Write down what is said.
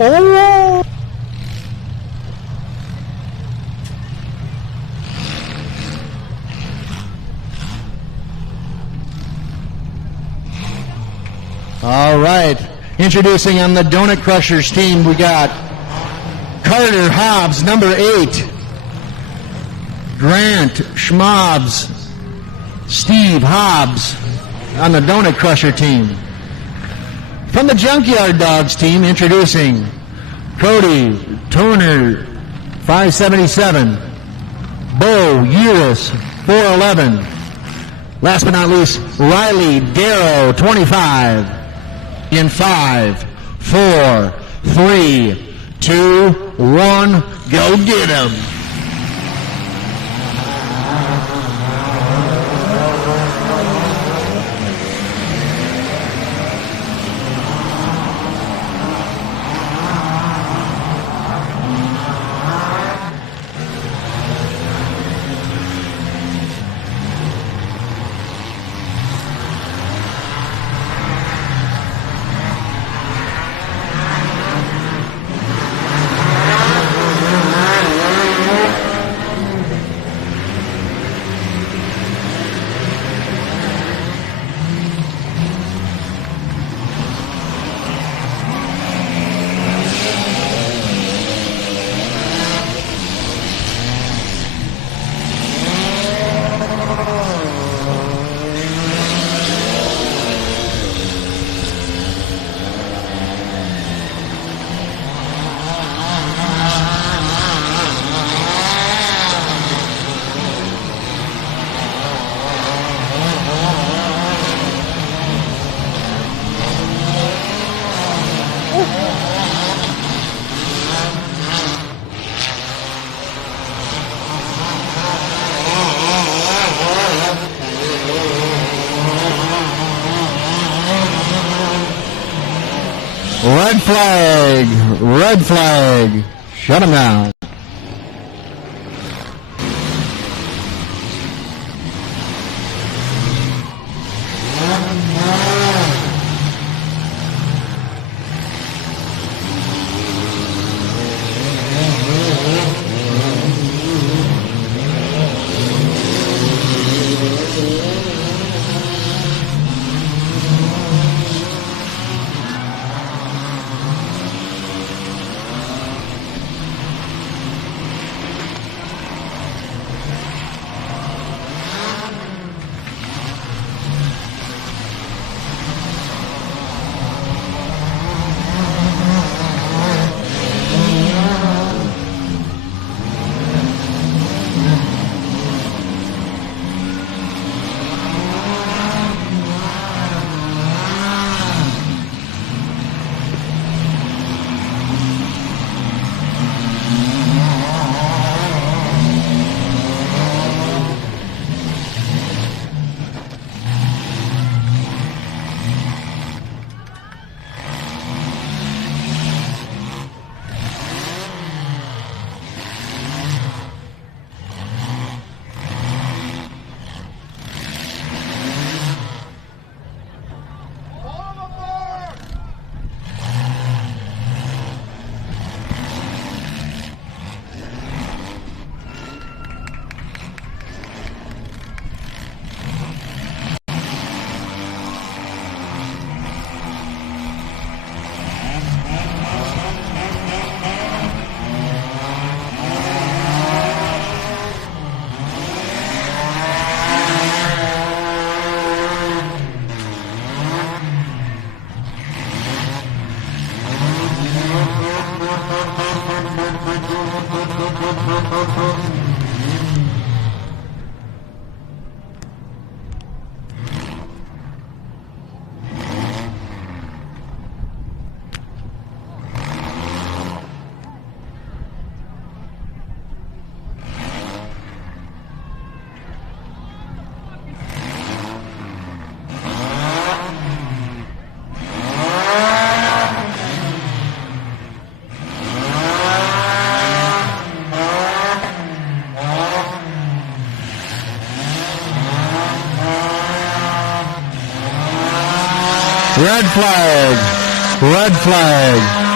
Oh! All right. Introducing on the Donut Crushers team, we got Carter Hobbs, number 8. Grant Schmobs, Steve Hobbs on the Donut Crusher team. From the Junkyard Dogs team, introducing Cody Turner, 577. Bo Uris, 411. Last but not least, Riley Darrow, 25. In 5, 4, 3, 2, 1, go get 'em. Red flag, red flag, shut him down. Red flag. Red flag.